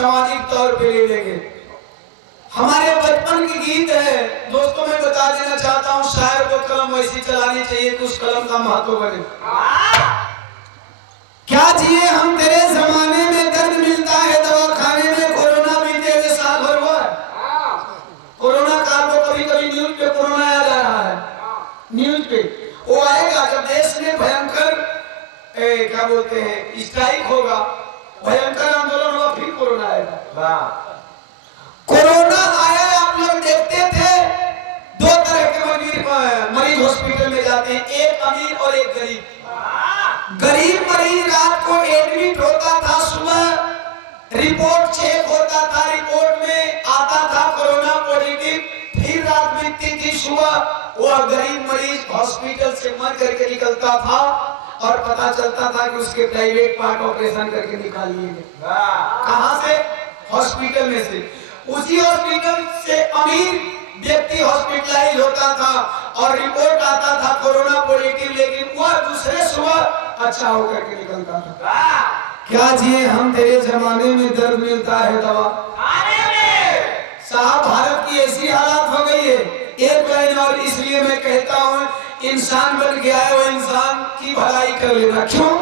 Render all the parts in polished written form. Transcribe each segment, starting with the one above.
सामाजिक तौर पे ले लेंगे। हमारे बचपन के गीत है दोस्तों, मैं बता देना चाहता हूँ, शायर को कलम वैसी चलानी चाहिए कि उस कलम का महत्व बढ़े। क्या जिए हम तेरे जमाने में, दर्द मिलता है दवा खाने में, कोरोना बीते हुए साल भर हुआ है। कोरोना काल को कभी कभी न्यूज पे कोरोना याद आ रहा है, न्यूज पे वो आएगा जब देश में भयंकर क्या बोलते हैं स्ट्राइक होगा, भयंकर आंदोलन होगा, फिर कोरोना आएगा। कोरोना आया, आप लोग देखते थे दो तरह के मरीज हॉस्पिटल में जाते हैं, एक अमीर और एक गरीब। गरीब मरीज रात को एडमिट होता था, सुबह रिपोर्ट चेक होता था, रिपोर्ट में आता था कोरोना पॉजिटिव, फिर रात बीतती थी, सुबह वह गरीब मरीज हॉस्पिटल से मर करके निकलता था और पता चलता था कि उसके प्राइवेट पार्ट ऑपरेशन करके निकाल लिए गए। कहां से? हॉस्पिटल में से। उसी हॉस्पिटल से अमीर व्यक्ति हॉस्पिटलाइज होता था और रिपोर्ट आता था कोरोना पॉजिटिव, लेकिन वह दूसरे सुबह अच्छा होकर के निकलता था। क्या जिए हम तेरे जमाने में, दर्द मिलता है दवा खाने में। साहब भारत की ऐसी हालत हो गई है, एक लाइन और इसलिए मैं कहता हूँ, इंसान बन गया है वो इंसान की भलाई कर लेना। क्यों?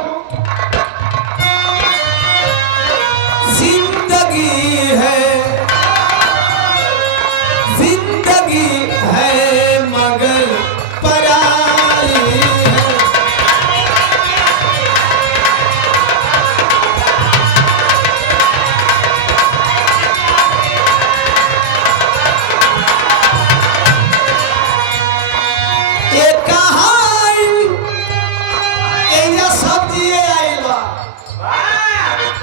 जिंदगी है, जिंदगी है मगर पराई है। ये कहाँ सब जिए आइल बा,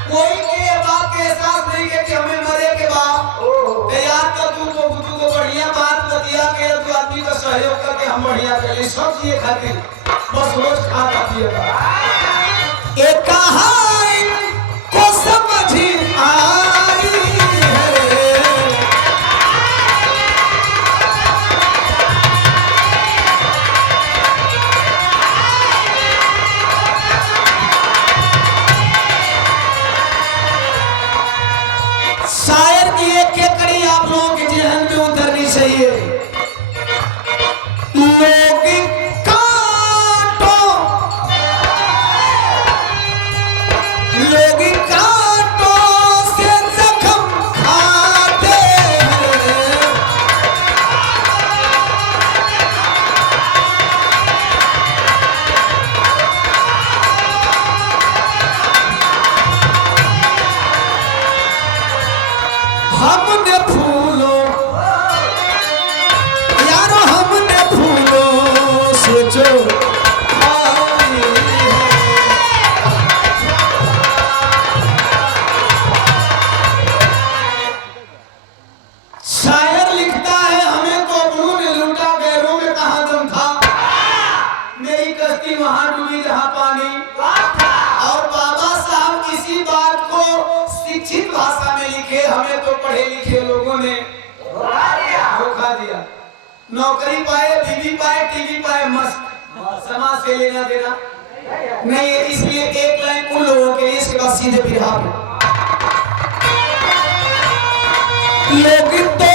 कोई के बात के एहसास नहीं के कि हमें मरे के बाद याद कर तू को बढ़िया बात बतिया के दो आदमी का सहयोग करके हम बढ़िया कर ले, सब जिए खातिर बस रोज खाता पिएगा। ये कहानी को समझ आई है, शायर की एक केकड़ी आप लोगों के जहन में उतरनी चाहिए। लोग कांटों, लोग कांटों से जख्म खाते हैं, हमने फूलों यारो, हमने फूलों से जो खाई है। शायर लिखता है, हमें तो अपनों ने लूटा, गैरों में कहाँ दम था, मेरी कश्ती वहां डूबी जहां पानी था। और बाबा साहब इसी बात को शिक्षित भाषा में लिखे, हमें तो पढ़े लिखे लोगों ने धोखा दिया। नौकरी पाए, बीवी पाए, टीवी पाए, मस्त, समाज से लेना देना नहीं है। इसलिए एक लाइन उन लोगों के लिए, इसके बाद सीधे बिहार लोग तो